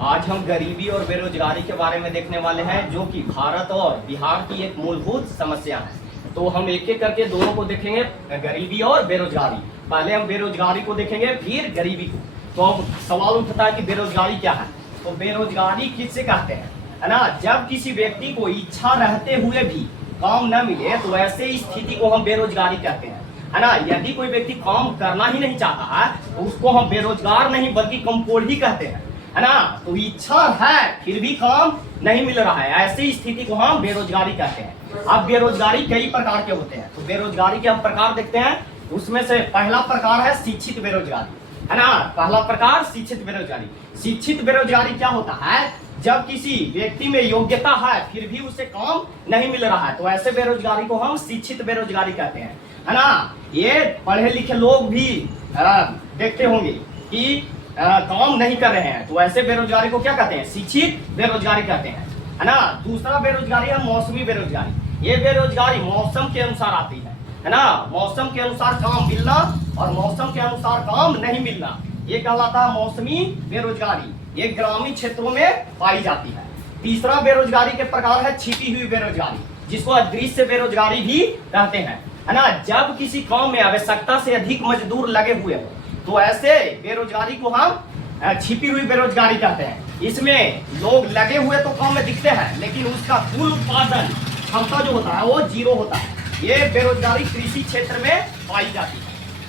आज हम गरीबी और बेरोजगारी के बारे में देखने वाले हैं, जो कि भारत और बिहार की एक मूलभूत समस्या है। तो हम एक एक करके दोनों को देखेंगे, गरीबी और बेरोजगारी। पहले हम बेरोजगारी को देखेंगे, फिर गरीबी को। तो अब सवाल उठता है कि बेरोजगारी क्या है। तो बेरोजगारी किससे कहते हैं, है ना? जब किसी व्यक्ति को इच्छा रहते हुए भी काम न मिले तो ऐसे स्थिति को हम बेरोजगारी कहते हैं, है ना? यदि कोई व्यक्ति काम करना ही नहीं चाहता है तो उसको हम बेरोजगार नहीं बल्कि कमकोढ़ी कहते हैं, है ना? तो इच्छा है फिर भी काम नहीं मिल रहा है, ऐसी स्थिति को हम बेरोजगारी कहते हैं। अब बेरोजगारी कई प्रकार के होते हैं, तो बेरोजगारी के हम प्रकार देखते हैं। उसमें से पहला प्रकार है शिक्षित बेरोजगारी, है ना? पहला प्रकार शिक्षित बेरोजगारी। शिक्षित बेरोजगारी क्या होता है? जब किसी व्यक्ति में योग्यता है फिर भी उसे काम नहीं मिल रहा है, तो ऐसे बेरोजगारी को हम शिक्षित बेरोजगारी कहते हैं, है ना? ये पढ़े लिखे लोग भी देखते होंगे कि काम नहीं कर रहे हैं, तो ऐसे बेरोजगारी को क्या कहते हैं? शिक्षित बेरोजगारी कहते हैं, है ना? दूसरा बेरोजगारी है मौसमी बेरोजगारी। ये बेरोजगारी मौसम के अनुसार आती है ना? मौसम के अनुसार काम मिलना और मौसम के अनुसार काम नहीं मिलना, ये कहलाता है मौसमी बेरोजगारी। ये ग्रामीण क्षेत्रों में पाई जाती है। तीसरा बेरोजगारी के प्रकार है छिपी हुई बेरोजगारी, जिसको अदृश्य बेरोजगारी भी कहते हैं, है ना? जब किसी काम में आवश्यकता से अधिक मजदूर लगे हुए हो तो ऐसे बेरोजगारी को हम छिपी हुई बेरोजगारी कहते हैं। इसमें लोग लगे हुए तो काम में दिखते हैं, लेकिन उसका कुल उत्पादन क्षमता जो होता है वो जीरो होता है। ये बेरोजगारी कृषि क्षेत्र में पाई जाती है।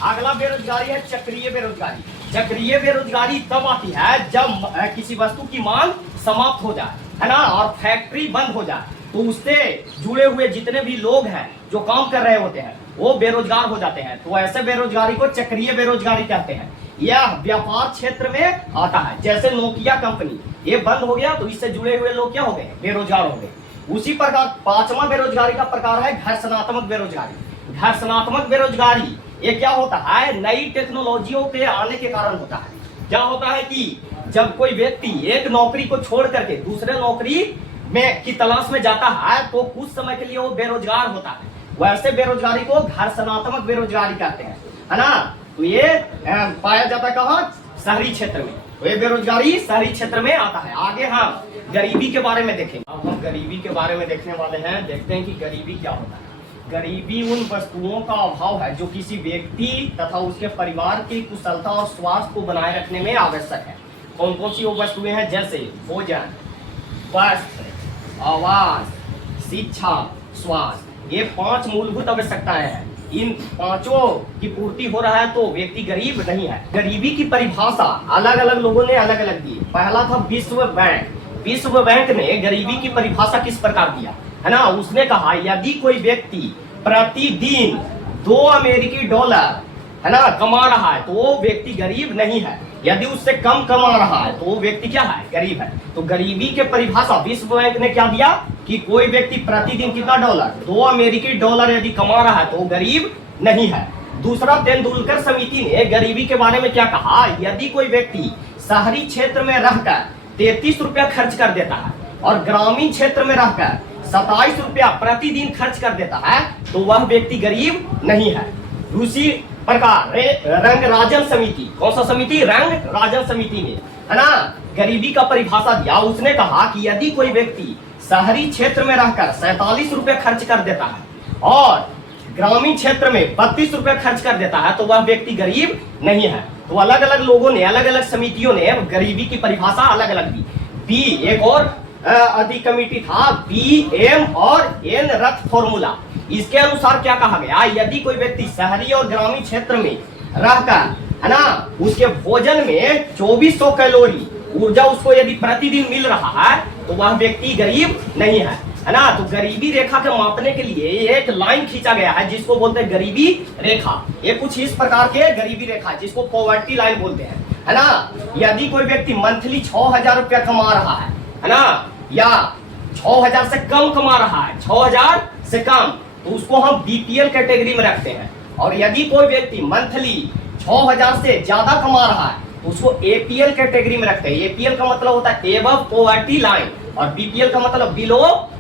अगला बेरोजगारी है चक्रीय बेरोजगारी। चक्रीय बेरोजगारी तब आती है जब किसी वस्तु की मांग समाप्त हो जाए, है ना, और फैक्ट्री बंद हो जाए, तो उससे जुड़े हुए जितने भी लोग हैं जो काम कर रहे होते हैं वो बेरोजगार हो जाते हैं। तो ऐसे बेरोजगारी को चक्रीय बेरोजगारी कहते हैं। यह व्यापार क्षेत्र में आता है, जैसे नोकिया कंपनी ये बंद हो गया तो इससे जुड़े हुए लोग क्या हो गए? बेरोजगार हो गए। उसी प्रकार पांचवा बेरोजगारी का प्रकार है घर्षणात्मक बेरोजगारी। घर्षणात्मक बेरोजगारी ये क्या होता है? नई टेक्नोलॉजियों के आने के कारण होता है। क्या होता है कि जब कोई व्यक्ति एक नौकरी को छोड़ करके दूसरे नौकरी में की तलाश में जाता है तो कुछ समय के लिए वो बेरोजगार होता है। वैसे बेरोजगारी को घर्षणात्मक बेरोजगारी कहते हैं, है ना? तो ये पाया जाता है कहाँ? शहरी क्षेत्र में। तो ये बेरोजगारी शहरी क्षेत्र में आता है। आगे हम गरीबी के बारे में देखेंगे। अब हम गरीबी के बारे में देखने वाले हैं। देखते हैं कि गरीबी क्या होता है। गरीबी उन वस्तुओं का अभाव है जो किसी व्यक्ति तथा उसके परिवार की कुशलता और स्वास्थ्य को बनाए रखने में आवश्यक है। कौन कौन सी वो वस्तुएं हैं? जैसे भोजन, वस्त्र, आवास, शिक्षा, स्वास्थ्य। ये 5 मूलभूत आवश्यकताएं हैं। इन पांचों की पूर्ति हो रहा है तो व्यक्ति गरीब नहीं है। गरीबी की परिभाषा अलग अलग लोगों ने अलग अलग दी। पहला था विश्व बैंक। विश्व बैंक ने गरीबी की परिभाषा किस प्रकार दिया, है ना? उसने कहा यदि कोई व्यक्ति प्रतिदिन 2 अमेरिकी डॉलर, है ना, कमा रहा है तो वो व्यक्ति गरीब नहीं है। यदि उससे कम कमा रहा है तो वो व्यक्ति क्या है? गरीब है। तो गरीबी के परिभाषा विश्व बैंक ने क्या दिया कि कोई व्यक्ति प्रतिदिन कितना डॉलर? 2 अमेरिकी डॉलर यदि कमा रहा है तो वो गरीब नहीं है। दूसरा, तेंदुलकर समिति ने गरीबी के बारे में क्या कहा? यदि कोई व्यक्ति शहरी क्षेत्र में रहकर 33 रुपया खर्च कर देता है और ग्रामीण क्षेत्र में रहकर 27 रुपया प्रतिदिन खर्च कर देता है तो वह व्यक्ति गरीब नहीं है। दूसरी प्रकार रंगराजन समिति। कौन सा समिति? रंगराजन समिति ने, है ना, गरीबी का परिभाषा दिया। उसने कहा कि यदि कोई व्यक्ति शहरी क्षेत्र में रहकर 47 रुपये खर्च कर देता है और ग्रामीण क्षेत्र में 32 रुपये खर्च कर देता है तो वह व्यक्ति गरीब नहीं है। तो अलग अलग लोगों ने, अलग अलग समितियों ने गरीबी की परिभाषा अलग अलग दी। बी एक और अधिक कमेटी था, BM और N रथ फॉर्मूला। इसके अनुसार क्या कहा गया? यदि कोई व्यक्ति शहरी और ग्रामीण क्षेत्र में रहकर, है ना, उसके भोजन में 2400 कैलोरी ऊर्जा उसको यदि प्रतिदिन मिल रहा है तो वह व्यक्ति गरीब नहीं है ना? तो गरीबी रेखा के मापने के लिए एक लाइन खींचा गया है जिसको बोलते हैं गरीबी रेखा। ये कुछ इस प्रकार के गरीबी रेखा जिसको पॉवर्टी लाइन बोलते हैं, है ना? यदि कोई व्यक्ति मंथली 6000 रुपया कमा रहा है ना, या 6000 से कम कमा रहा है, 6000 से कम, तो उसको हम BPL कैटेगरी में रखते हैं। और यदि कोई व्यक्ति मंथली 6000 से ज्यादा कमा रहा है तो उसको APL कैटेगरी में रखते हैं। APL का मतलब होता है एबव पॉवर्टी लाइन और BPL का मतलब बिलो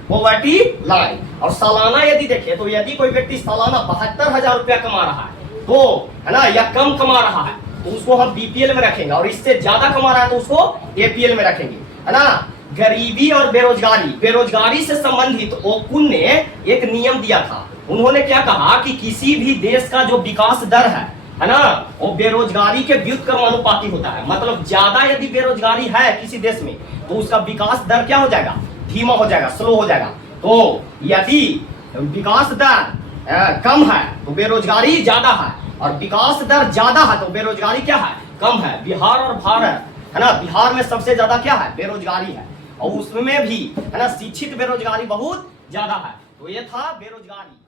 पॉवर्टी लाइन। और सालाना यदि देखें तो यदि कोई व्यक्ति सालाना 72,000 रुपया कमा रहा है तो, है ना, या कम कमा रहा है तो उसको हम बीपीएल में रखेंगे, और इससे ज्यादा कमा रहा है तो उसको एपीएल में रखेंगे, है ना। गरीबी और बेरोजगारी, बेरोजगारी से संबंधित ओकुन ने एक नियम दिया था। उन्होंने क्या कहा कि किसी भी देश का जो विकास दर है ना, वो बेरोजगारी के व्युत्क्रमानुपाती होता है। मतलब ज्यादा यदि बेरोजगारी है किसी देश में तो उसका विकास दर क्या हो जाएगा, धीमा हो जाएगा, स्लो हो जाएगा। तो यदि विकास दर कम है तो बेरोजगारी ज्यादा है, और विकास दर ज्यादा है तो बेरोजगारी क्या है, कम है। बिहार और भारत, है ना, बिहार में सबसे ज्यादा क्या है, बेरोजगारी है, और उसमें भी, है ना, शिक्षित बेरोजगारी बहुत ज्यादा है। तो ये था बेरोजगारी।